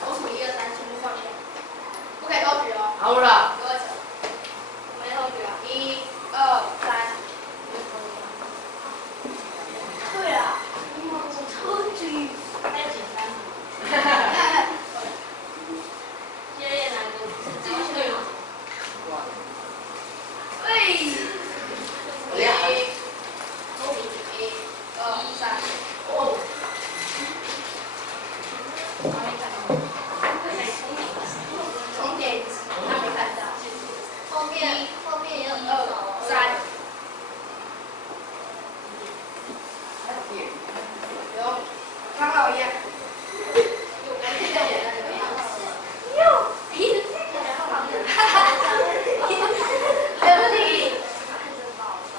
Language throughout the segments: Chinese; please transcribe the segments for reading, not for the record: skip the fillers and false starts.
我数1、2、3，全部放下，不可以偷举哦。好了。给我扯，我没偷举啊，1、2、3。对啊，偷举，还有简单吗？现在哪个是继续？喂。1、2、3。哦。重点他没看到。后面也有2、3。有，刚好一样。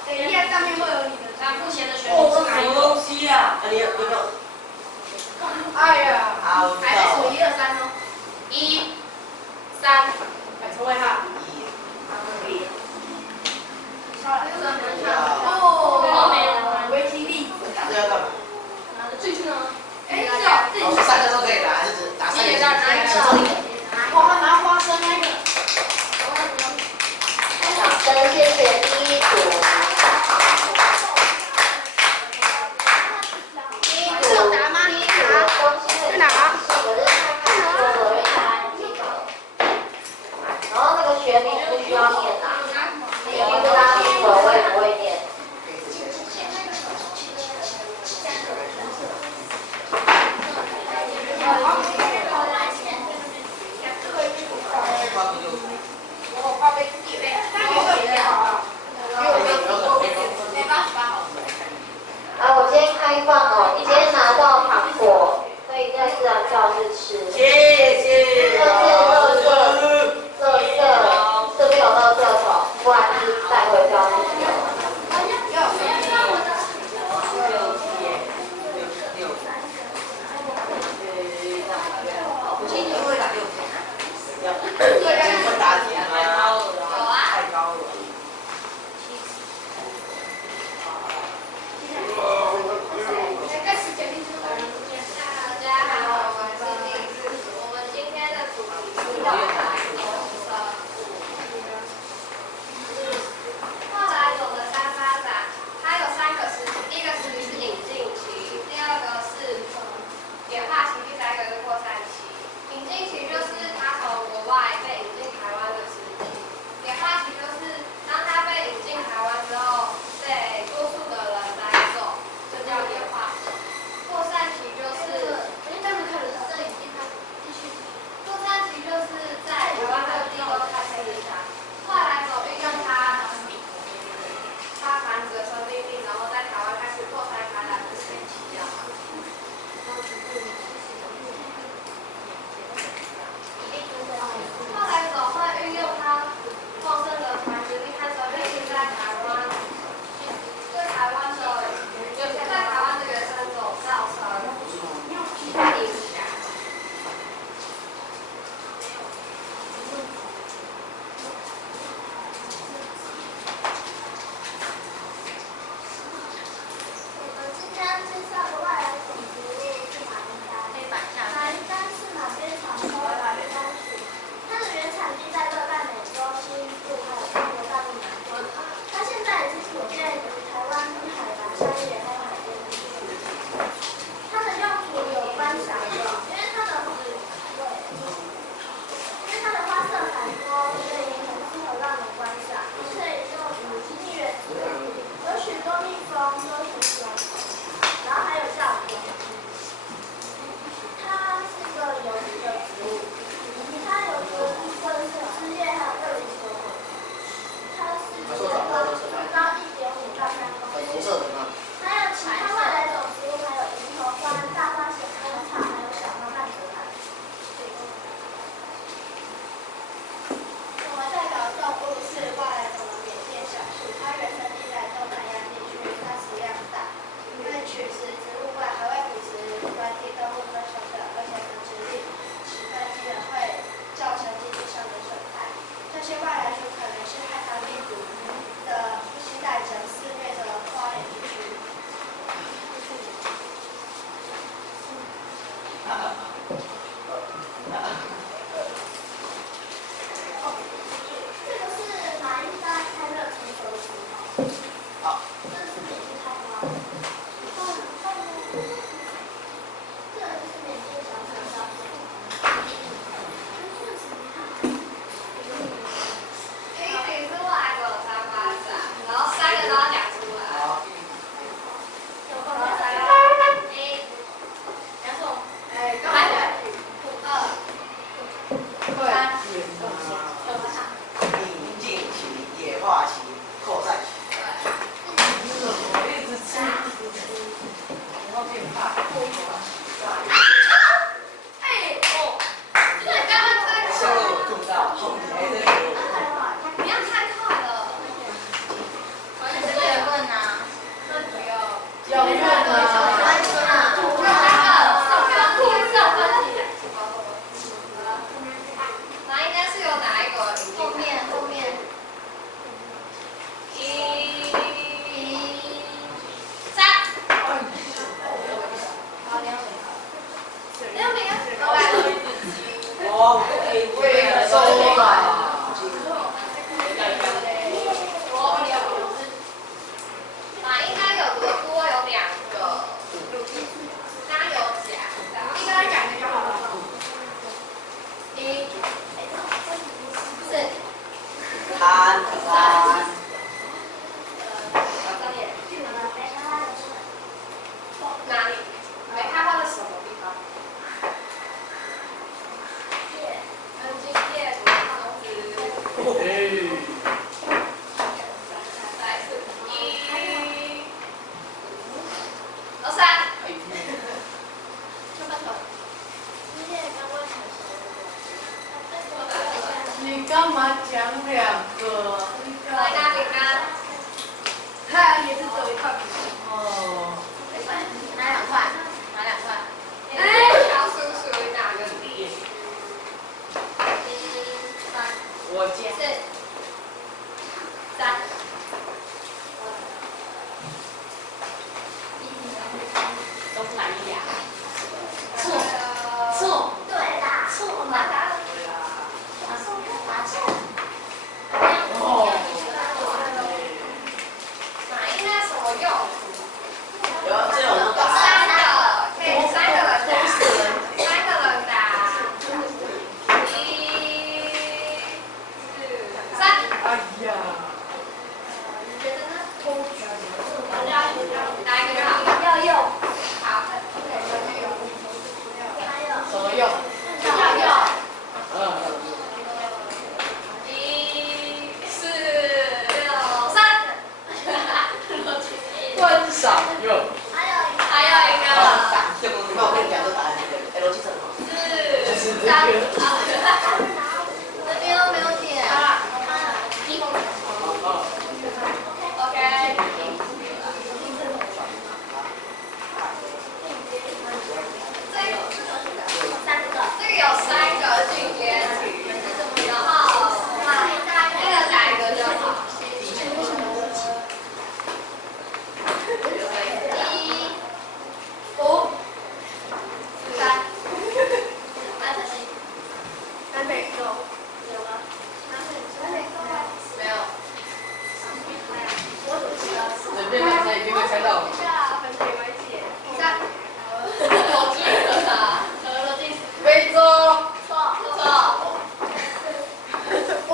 等一下，上面会有你的。那目前的选哦，这什么东西啊？你有？哎呀，好，还在数1、2、3哦。1、3，来重来哈。哦，围棋粒子。这要干嘛？拿着进去呢？哎，是哦，是3个都可以打，还是只打3个？只中1个。我们拿花生那个。掌声谢谢第一组。是有答吗？去哪？然后那个学名不需要念啦，你们跟大家听了我也不会念。我花呗自己呗，那你会比较好啊。我今天开放哦，你今天拿到糖果，可以在自然教室吃。谢谢。这边有垃圾桶，不然就是带回教室去。今天会打6分。会打几啊？太高了。太高了。你干嘛讲两个？来拿饼干。他也是走一块饼干。哦。拿2块，拿2块。小叔属于哪个地？我家。4、3。东南亚。错，对啦，错啦。哦。马应该什么用？有这种打。三个，可以3个人打。3个人打。1、4、3。哎呀。你觉得呢？哪一个就好？要用。好。什么用？要用。1、4、6、3。观赏用。还有一个。你看我跟你讲，这答案是对的。逻辑很好。4、3。这边都没有点。OK。这个有3个进阶题，然后一人打一个就好。1、5、4、3。安晨曦。南美洲。有吗？南美洲没有。随便看谁，别猜到。3。我记得啦。非洲。错。5、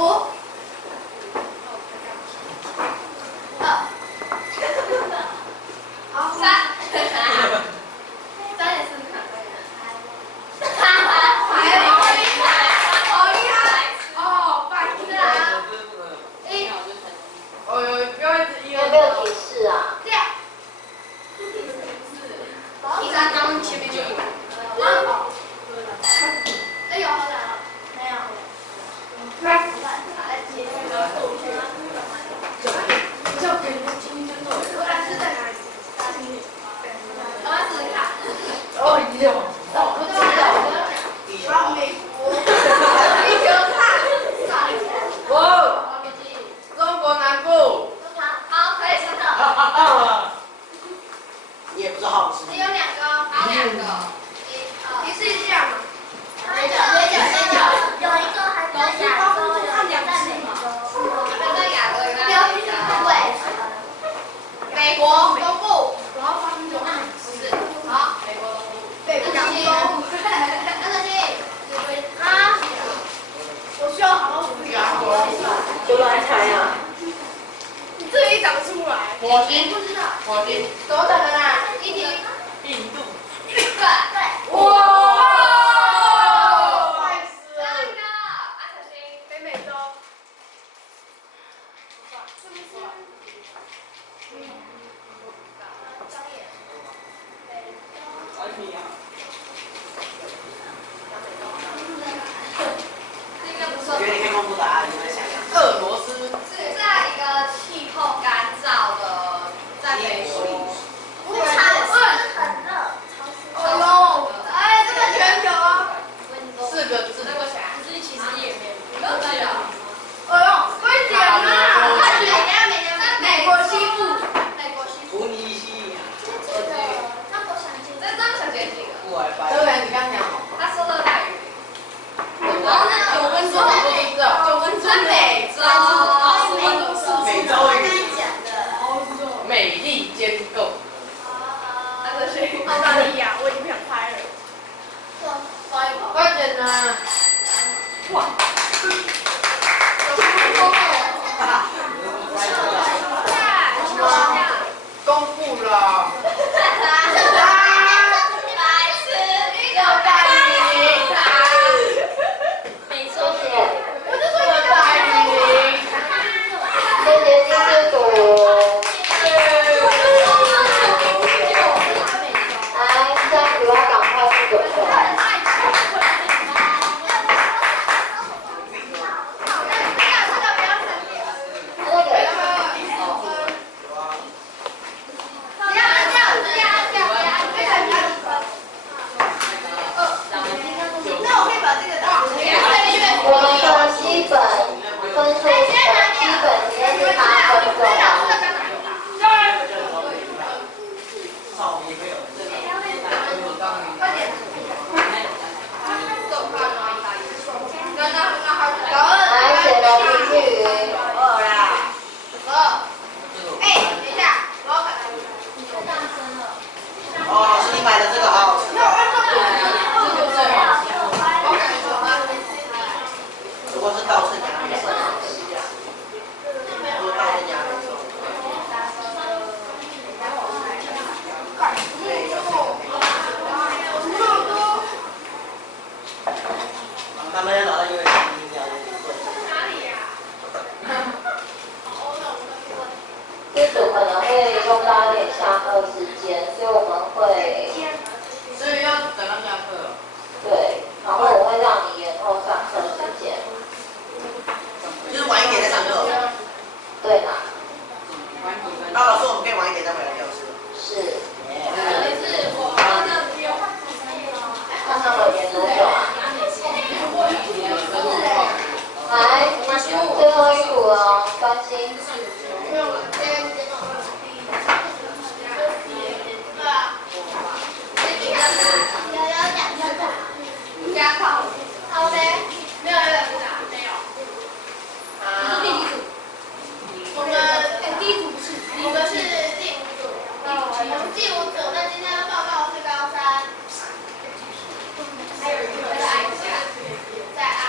2。好，3。3也试试看。还有一个。好厉害！哦，拜是啊。1。哦哟，不要一直有没有提示啊？掉。第3刚刚前面就有。哎呦，好难哦。没有。就给你听就对了。我来试在哪里？我来试试看。哦哟。我知道。好，美国。地球看。哇，中国南部。好，可以试的。你也不知道好吃。你有2个哦，好2个。提示一下嘛。有一个还在亚洲，有一个在美洲。还在亚洲，有对。美国东部。我要发明种案。不是。好，美国东部。北部洋州。安晨曦。啊？我需要好好努力啊！就乱猜啊。你自己讲不出来。火星。不知道。火星。等等啦。1题。印度。对。哇！快死了！安晨曦。北美洲。是不是？我觉得你可以公布答案，你们想想。俄罗斯是在一个气候干燥的，在北欧。哦哟，哎，这个全球啊， 4个字。其实也没有，不知道。哎呦，快点啊！美国西部，突尼西亚。这张小姐几个？对不对？你刚刚讲。他说热带雨林。然后那9分钟我都不知道。9分钟。在美洲，然后10分钟是美洲语。美利坚构。澳大利亚，我已经不想拍了。快点呐！哇！公布了。他们要拿到一个这组可能会用到点下课时间，所以我们会，所以要等到下课了。对，然后我会让你延后上课时间。就是晚一点再上课。对啦。那老师，我们可以晚一点再回来教室。是。看上了研多久啊？来，最后一组了，专心。加考，好呗，没有。我们第一组不是，我们是第5组，第5组，那今天要报告是高三，还有一个在岸，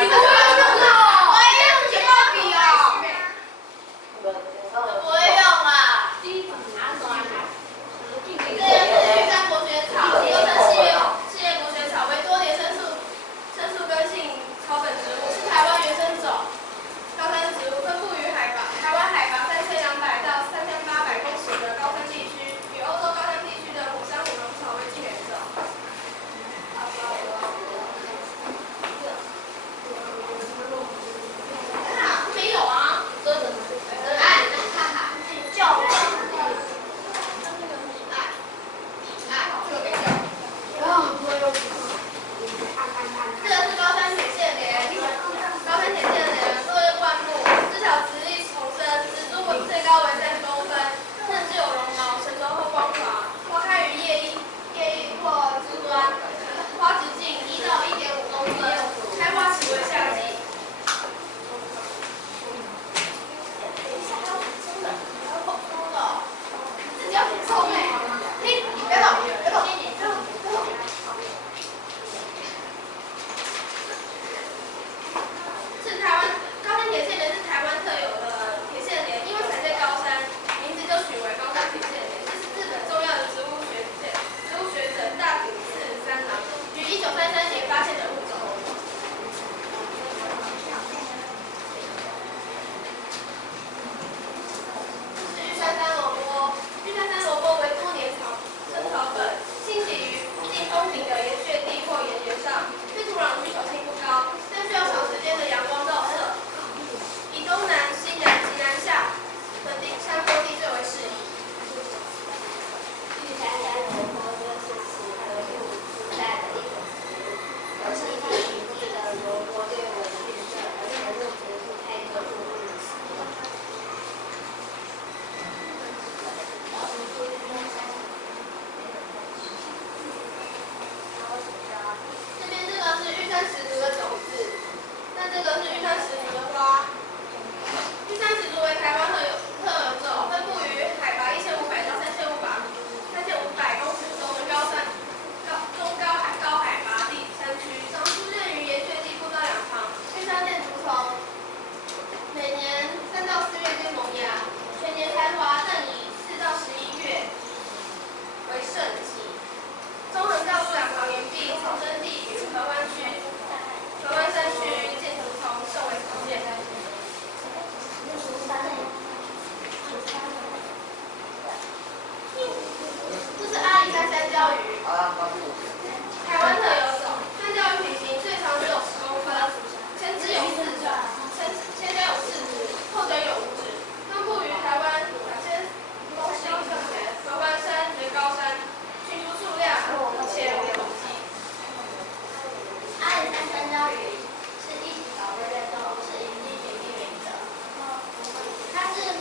你不会用哦？我也用剪报笔哦。不会用啊。这个是玉山国学草，又称事业国学草，为多年生树根性草本植物，是台湾原生种高山植物，分布于台湾海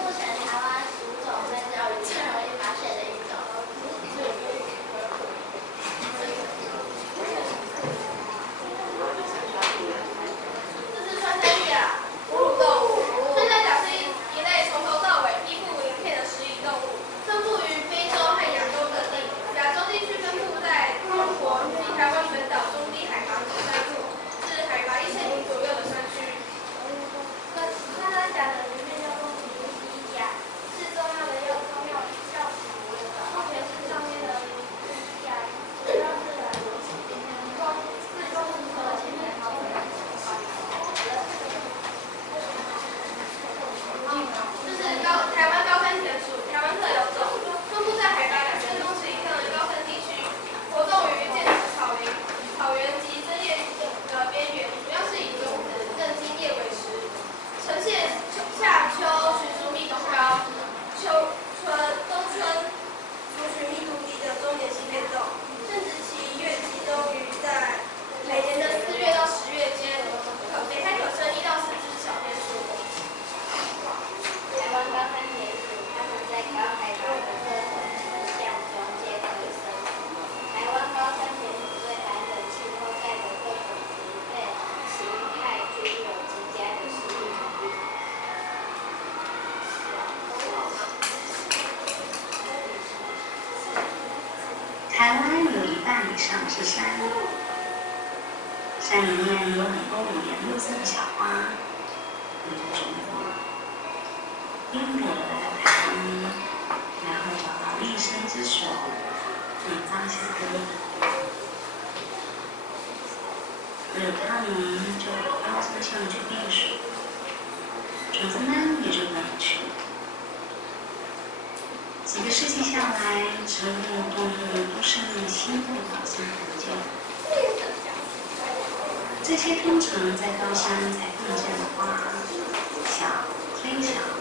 目前台湾5种在教育最容易发现的一种。这是穿山甲，哺乳动物。穿山甲是一类从头到尾衣服鳞片的食蚁动物，分布于非洲和亚洲各地。亚洲地区分布在中国及台湾本岛中低海拔山路至海拔1000米左右的山区。穿山甲的鳞片叫做皮甲，是重要的药草，特别是上面的皮甲，主要是来自中国的前面好几这是台湾高山田鼠，台湾特有种，分布在海拔2000公尺以上的高山地区，活动于剑齿草原及针叶的边缘，主要是以种子、嫩茎叶为食，呈现夏秋群属密度高，冬春族群密度低的中年性变动，生殖期越集中于在每年的4月到10月间，每胎可生1到4只小田鼠。台湾高山田鼠，它们在高海拔的热河石像中皆可以生存。台湾高山田鼠对寒冷气候带的各种植被、形态均有极佳的适应能力。台湾有一半以上是山，山里面有很多5颜6色的小花，有着种子。因果的台湾，然后找到立身之所，可以放下歌，而有它们就跑到山上去避暑，种子们也就回不去。几个世纪下来，植物、动物都适应新的高山环境。这些通常在高山才碰见的花，小、虽小。